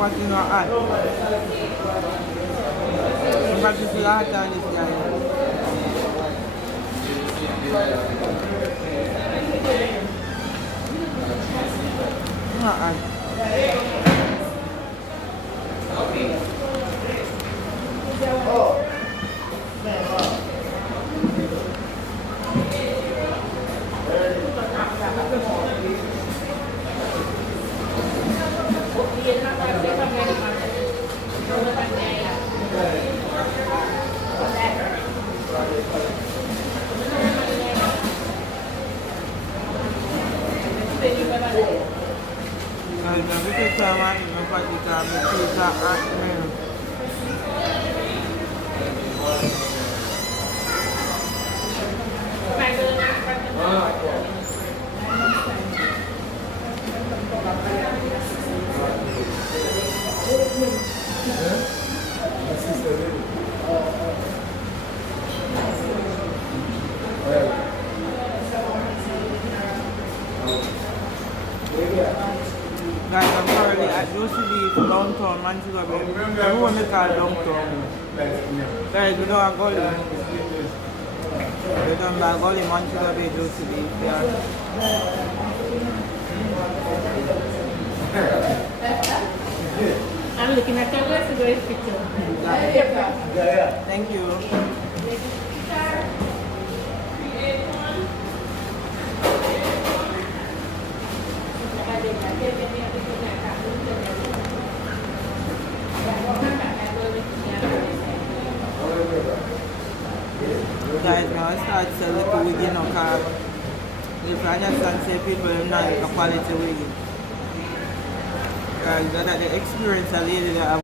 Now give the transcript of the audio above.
pot in hot. In fact, this is hot on this guy. Every time I eat my patty time, my teeth are hot, man. Guys, I'm currently at UCD downtown Montego Bay. Everyone they call downtown. Guys, we don't have gully. We don't have gully Montego Bay UCD. Yeah. I'm looking at your place to go in picture. Yeah. Thank you. Guys, now I start selling little wig, you know, because if I understand say people are not like a quality wig. Guys, that the experience a lady that